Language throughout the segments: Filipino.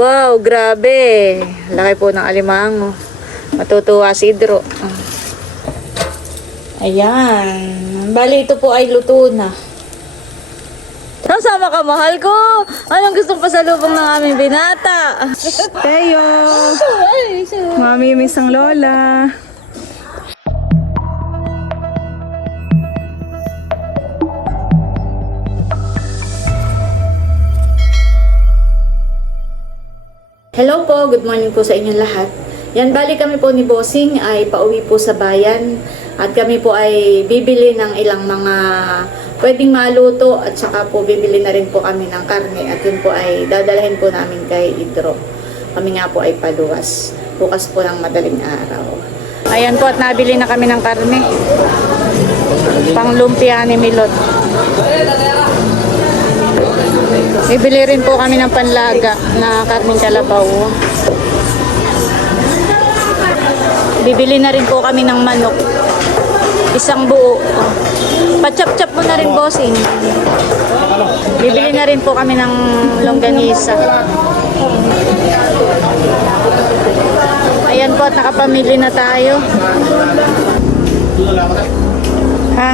Wow, grabe. Laki po ng alimango. Matutuwa si Idro. Ayan. Bali, ito po ay luto na. Kasama ka, mahal ko. Anong gustong pasalubong ng aming binata? Teo! Mami, miss ang lola. Hello po, good morning po sa inyong lahat. Yan, bali kami po ni Bossing ay pauwi po sa bayan at kami po ay bibili ng ilang mga pwedeng maluto at saka po bibili na rin po kami ng karne at yun po ay dadalhin po namin kay Idro. Kami nga po ay paluwas. Bukas po ng madaling araw. Ayan po at nabili na kami ng karne. Pang lumpia ni Milot. Bibili rin po kami ng panlaga na karning kalabaw. Bibili na rin po kami ng manok. Isang buo. Pachap-chap mo na rin, bossing. Bibili na rin po kami ng longganisa. Ayan po at nakapamili na tayo. Ha?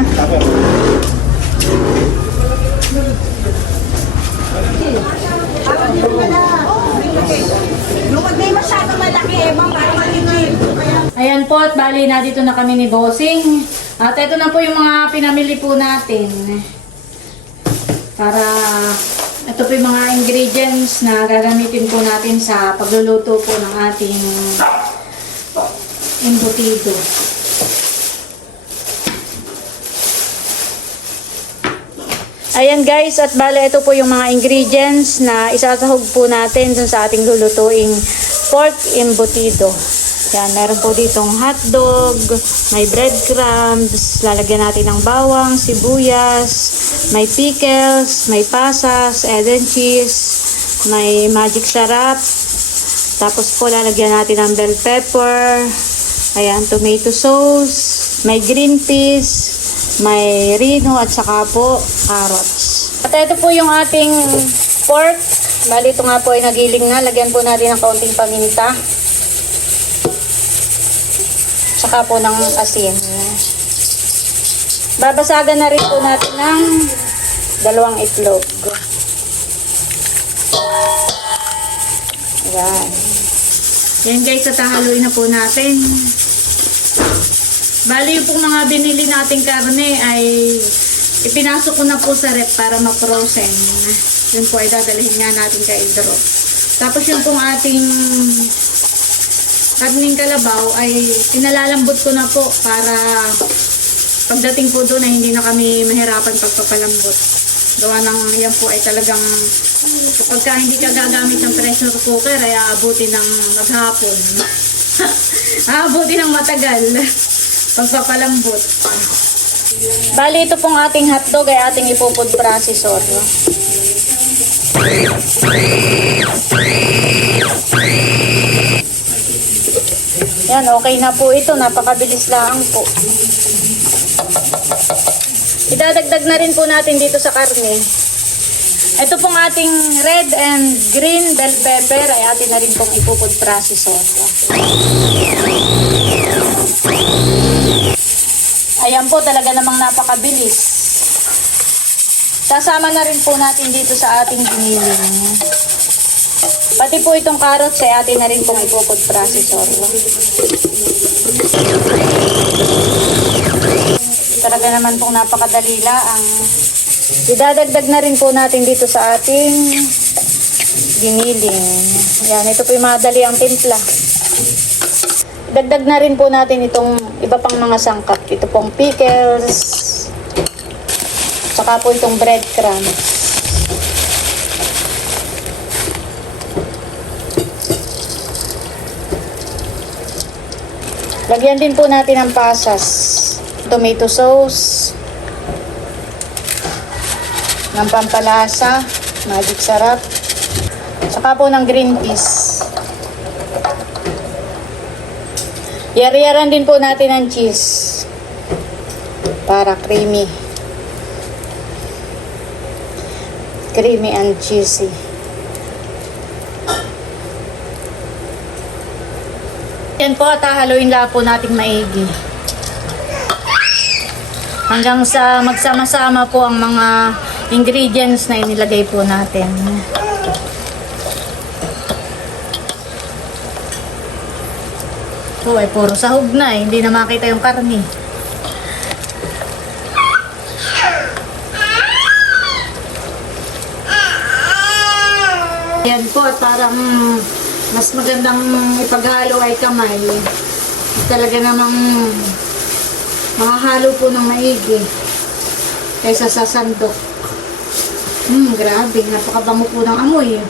Ayan po at bali na dito na kami ni Bossing. At ito na po yung mga pinamili po natin. Para ito po yung mga ingredients na gagamitin po natin sa pagluluto po ng ating embutido. Ayan guys, at bale ito po yung mga ingredients na isasahog po natin dun sa ating lulutuing pork embutido. Yan, meron po ditong hotdog, may breadcrumbs, lalagyan natin ng bawang, sibuyas, may pickles, may pasas, Eden cheese, may magic sarap, tapos po lalagyan natin ng bell pepper, ayan, tomato sauce, may green peas, may rino at saka po carrots. At ito po yung ating pork. Bali ito nga po ay nagiling na. Lagyan po natin ng kaunting paminta. Saka po ng asin. Babasagan na rin po natin ng dalawang itlog. Ayan. Yan guys, at hahaluin na po natin. Bali yung pong mga binili nating karne ay ipinasok ko na po sa rep para ma-frozen. Yun po ay dadalhin nga natin kay Idro. Tapos yung pong ating karning kalabaw ay pinalalambot ko na po para pagdating po doon ay hindi na kami mahirapan pagpapalambot. Gawa ng yan po ay talagang kapag ka hindi ka gagamit ng pressure cooker ay aabuti ng maghapon. aabuti ng matagal. Pagpapalambot. Bali, ito pong ating hotdog ay ating ipupod processor. Yan, okay na po ito. Napakabilis lang po. Idadagdag na rin po natin dito sa karne. Ito pong ating red and green bell pepper ay atin na rin pong ipupod processor. Ayan po, talaga namang napakabilis. Sasama na rin po natin dito sa ating giniling. Pati po itong carrots ay atin na rin pong ipupod processor. Talaga naman pong napakadali ang idadagdag na rin po natin dito sa ating giniling. Yan, ito po yung mga dali ang timpla. Dagdag na rin po natin itong iba pang mga sangkap. Ito pong pickles. Saka po itong breadcrumbs. Lagyan din po natin ng pasas. Tomato sauce. Ng pampalasa. Magic sarap. Saka po ng green peas. Yari-yaran din po natin ng cheese. Para creamy. Creamy and cheesy. Yan po at hahaluin lang po natin maigi. Hanggang sa magsama-sama po ang mga ingredients na inilagay po natin. Oh, ay puro sahog na eh. Hindi na makita yung karne. Yan po, at parang mas magandang ipaghalo ay kamay. Talaga namang makahalo po ng maigi kaysa sa sandok. Hmm, grabe. Napakabango po ng amoy.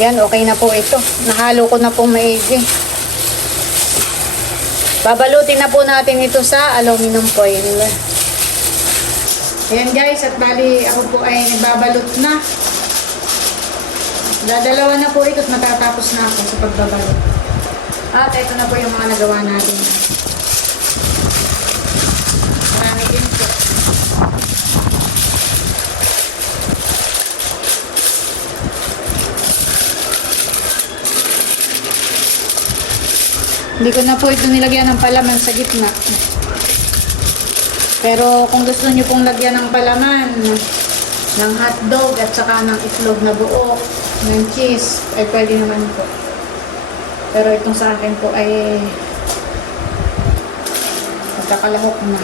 Yan, okay na po ito. Nahalo ko na po maigi. Babalutin na po natin ito sa aluminum foil. Ayan guys, at bali ako po ay nagbabalot na. Dadalawa na po ito at matatapos na ako sa pagbabalot. At ito na po yung mga nagawa natin. Marami din po. Hindi ko na po ito nilagyan ng palaman sa gitna. Pero kung gusto niyo pong lagyan ng palaman, ng hotdog at saka ng itlog na buo, ng cheese, ay pwede naman po. Pero itong sa akin po ay magkakalahok na.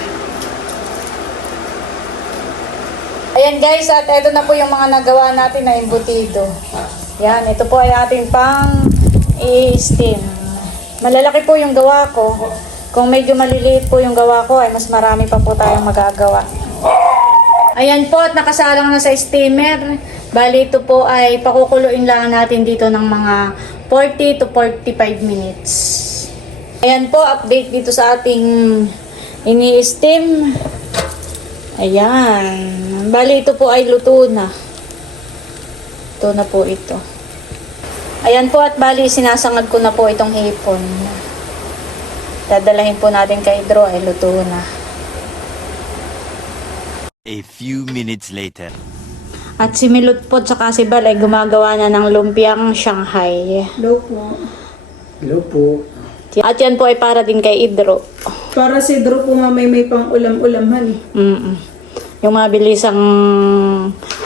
Ayan guys, at ito na po yung mga nagawa natin na embutido. Yan, ito po ay ating pang i-steam. Malalaki po yung gawa ko. Kung medyo maliliit po yung gawa ko, ay mas marami pa po tayong magagawa. Ayan po, at nakasalang na sa steamer. Bali, ito po ay pakukuluin lang natin dito ng mga 40 to 45 minutes. Ayan po, update dito sa ating ini-steam. Ayan. Bali, ito po ay luto na. Ito na po ito. Ayan po at bali, sinasangag ko na po itong hipon. Dadalahin po natin kay Drew ay luto na. A few minutes later. At si Milot po tsaka si Bal ay gumagawa na ng lumpiang Shanghai. Hello po. Hello po. At yan po ay para din kay Idro. Para si Drew po mamay may pang ulam-ulamhan. Mm Yung mabilisang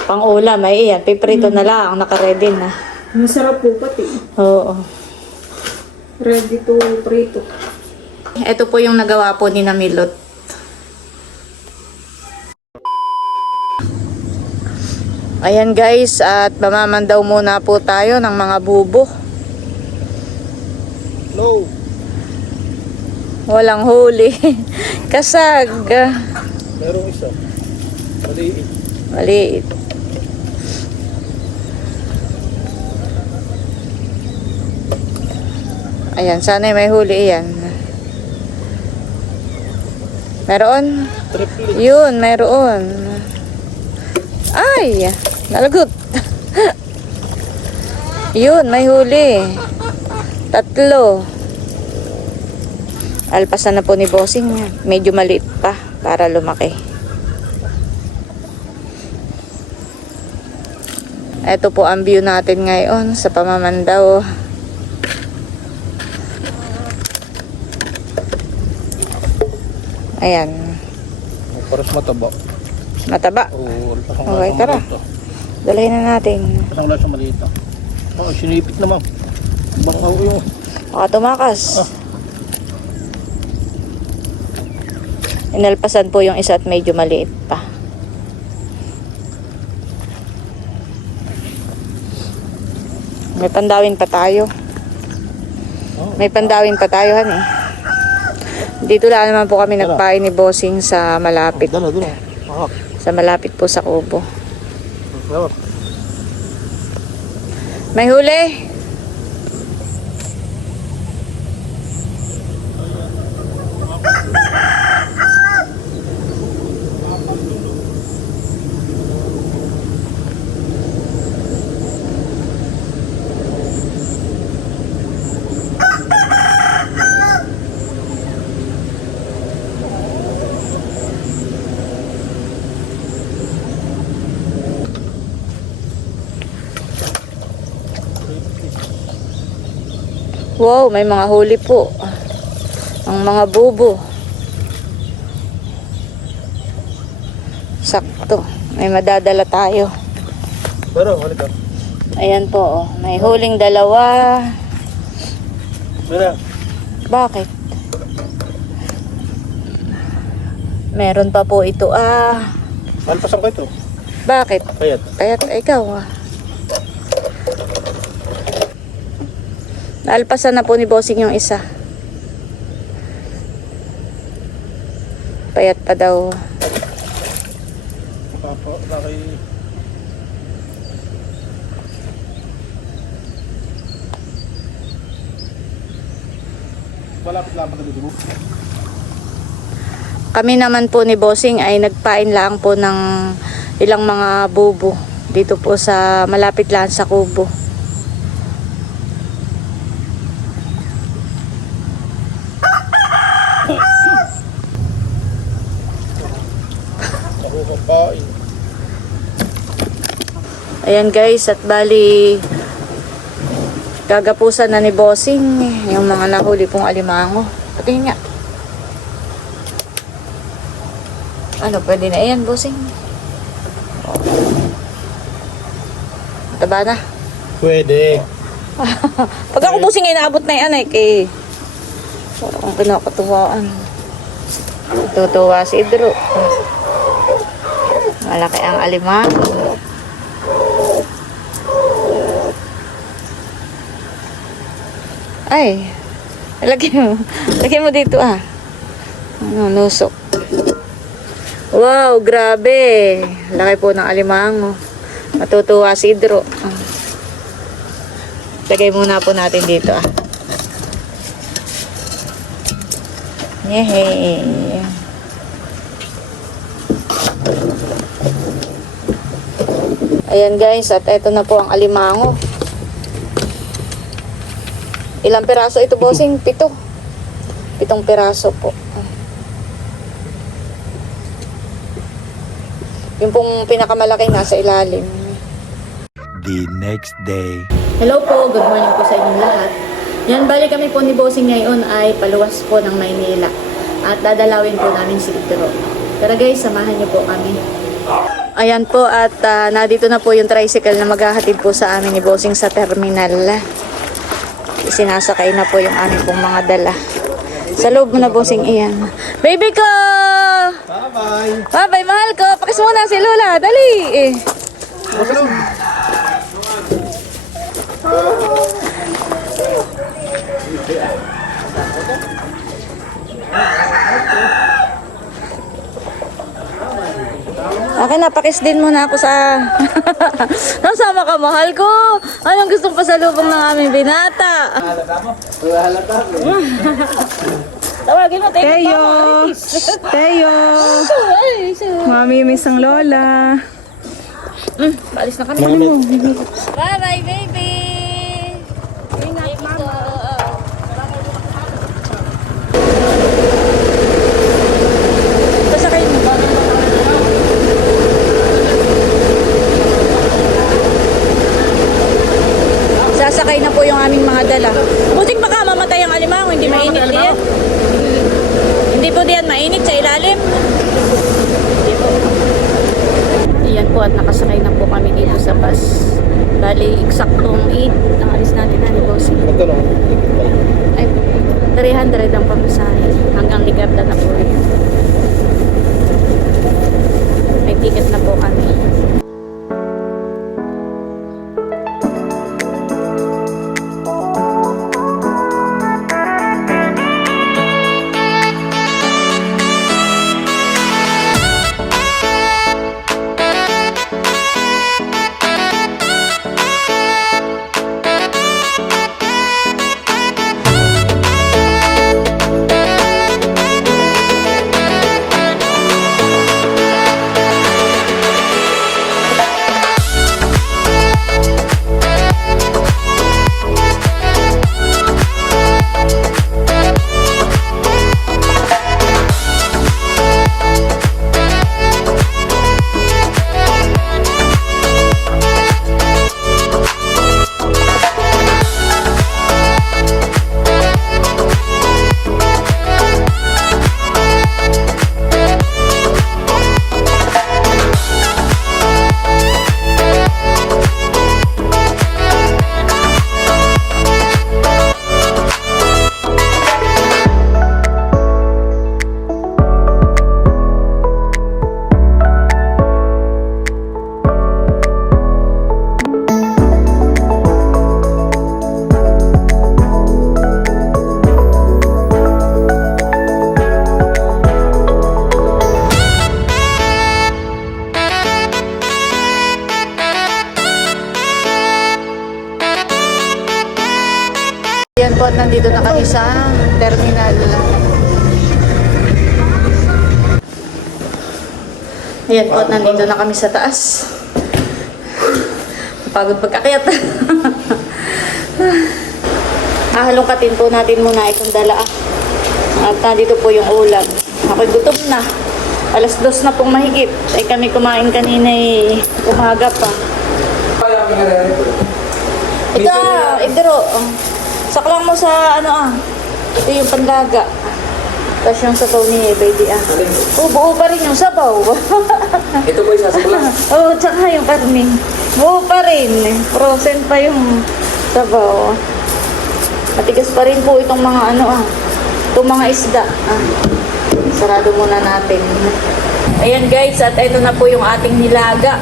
pang-ulam ay iyan, piprito na lang, nakaredy na. Masarap po pati. Oo. Ready to prito. Ito po yung nagawa po ni na Milot. Ayan guys, at mamamandaw muna po tayo ng mga bubo. Hello. Walang huli. Kasag. Merong isa. Maliit. Maliit. Ayan, sana may huli yan. Meron? Yun, mayroon. Ay! Nalagot. Yun, may huli. Tatlo. Alpasan na po ni Bossing. Medyo maliit pa para lumaki. Ito po ang view natin ngayon sa pamamandaw. Ayan. Paras mataba. Mataba. Oo, Okay, tara. ah. Dalhin na natin. Lasang lasang maliit. ah. Oh, sinipit naman. Bangaw yung Baka tumakas. Inalpasan po yung isa at medyo maliit pa. May pandawin pa tayo. May pandawin pa tayo, han eh. Dito lang naman po kami nagpain ni Bossing sa malapit. Dala, dala. Sa malapit po sa kubo. May huli? Wow, may mga huli po. Ang mga bubo. Sakto. May madadala tayo. Pero, halika. Ayan po, oh. may huling dalawa. Pero, Bakit? Meron pa po ito ah. alpasan ko ito. Bakit? Kayat. Kaya ikaw ah. Naalpasan na po ni Bossing yung isa. Payat pa daw. Papa, laki. Malapit-lapit na dito. Kami naman po ni Bossing ay nagpain lang po ng ilang mga bubo dito po sa malapit lang sa kubo. Kapain. Ayan guys, at bali gagapusan na ni Bossing yung mga nahuli pong alimango. Patingin nga. Ano, pwede na yan, Bossing? Oh. Taba na. Pwede. Pag ako Bossing ay naabot na yan, eh, kay... Akong kinakatuwaan. Tutuwa si Idro. Malaki ang alimango. Ay, lagyan mo. Lagyan mo dito ah. Ano, nusok. Wow, grabe. Laki po ng alimango. Matutuwa si Idro. Lagay muna po natin dito ah. Yehey. Ayan guys, at ito na po ang alimango. Ilang piraso ito, bossing? Pito. Pitong piraso po. Yung pong pinakamalaki nasa ilalim. The next day. Hello po, good morning po sa inyong lahat. Yan, bali kami po ni Bossing ngayon ay paluwas po ng Maynila. At dadalawin po namin si Ituro. Pero guys, samahan niyo po kami. Ayan po at ah, nandito na po yung tricycle na maghahatid po sa amin ni Bossing sa terminal. Sinasakay na po yung aming pong mga dala. Sa loob mo na Bossing iyan. Baby ko! Bye-bye. Babay, mahal ko. Pakis mo na si Lola. Dali. Eh. Akin na, pakis din muna ako sa... Nasama ka, mahal ko. Anong gustong pasalubong ng aming binata? Tawagin mo, tayo. Teyo! Teyo! Ay, so- Mami, may isang lola. Mm, paalis na kami. Bye bye, baby! Ingat, mama. Sasakay mo ba? Sasakay na po yung aming mga dala. Buting baka mamatay ang alimango, hindi mainit diyan. Hindi po diyan mainit sa ilalim. Hindi po. Iyan po at nakasakay na po kami dito sa bus. Bali, eksaktong 8 ang alis natin na ni Bossing. Magkano? Ay, 300 ang pamasahe. Yan po at nandito na kami sa terminal. Yan po nandito na kami sa taas. Pagod pagkakyat. Ahalongkatin po natin muna itong dala. ah. At nandito po yung ulam. Ako'y gutom na. Alas dos na pong mahigit. Ay kami kumain kanina eh, umaga pa. Ito ah, idro. Saklang mo sa ano ah. Ito yung pandaga. Tapos yung sabaw ni baby ah. Oh, buo pa rin yung sabaw. Ito po yung sasaklang. Oo, oh, tsaka yung karne. Buo pa rin. Frozen pa yung sabaw. Matigas pa rin po itong mga ano ah. Itong mga isda. Ah. Sarado muna natin. Ayan guys, at ito na po yung ating nilaga.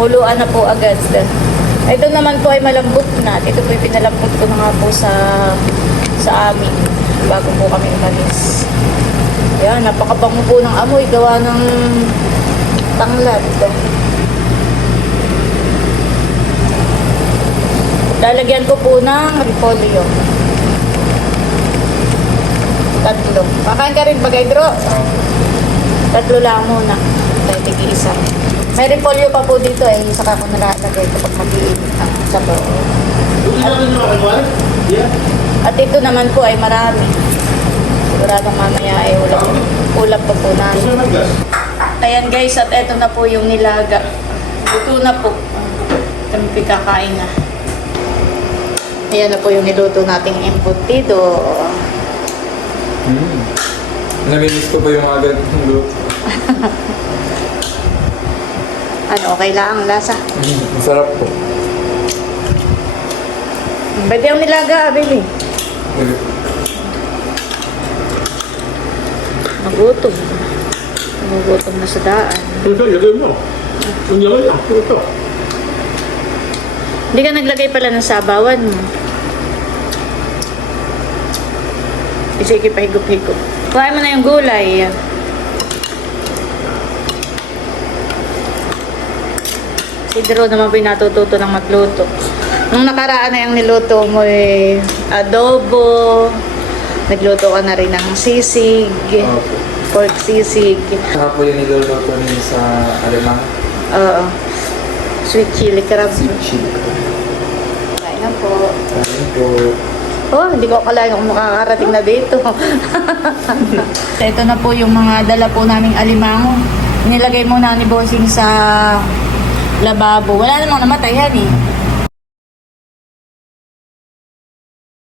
Uluan na po agad. Ito naman po ay malambot na. Ito po yung pinalambot ko na nga po sa sa amin bago po kami umalis. Ayan, napakabango po ng amoy. Gawa ng tanglad. Lalagyan ko po ng repolyo. Tatlo. Kakain ka rin bagay, Dro? Tatlo lang muna. Tayo tigi isa. May repolyo pa po dito eh. Saka ko nalalagay kapag mag-iinit ang sabaw. At ito naman po ay marami. Siguradong mamaya ay ulam, ulam pa po namin. Ayan guys, at ito na po yung nilaga. Luto na po. Kami pikakain na. Ayan na po yung niluto nating embutido. Hmm. Namimiss ko pa yung mga ganitong luto. Ano, okay lang ang lasa. Mm, Masarap po. Pwede yung nilaga, Abeli. Nagutom. Nagugutom na sa daan. Ito, lagay mo. Ang yaman lang. Ito. Hindi ka naglagay pala ng sabawan mo. Sige, pahigop-higop. Kuhain mo na yung gulay. Si Drew naman po yung natututo ng magluto. Nung nakaraan na yung niluto mo eh, adobo, nagluto ka na rin ng sisig, Opo. pork sisig, Saka po yung niluluto niyo sa alemang. oo, sweet chili crab. Sweet chili. Kain na po. Kain po. Oh, hindi ko akalain kung makakarating na dito. Ito na po yung mga dala po naming alimango. Nilagay muna ni Bossing sa lababo. Wala namang namatay yan eh.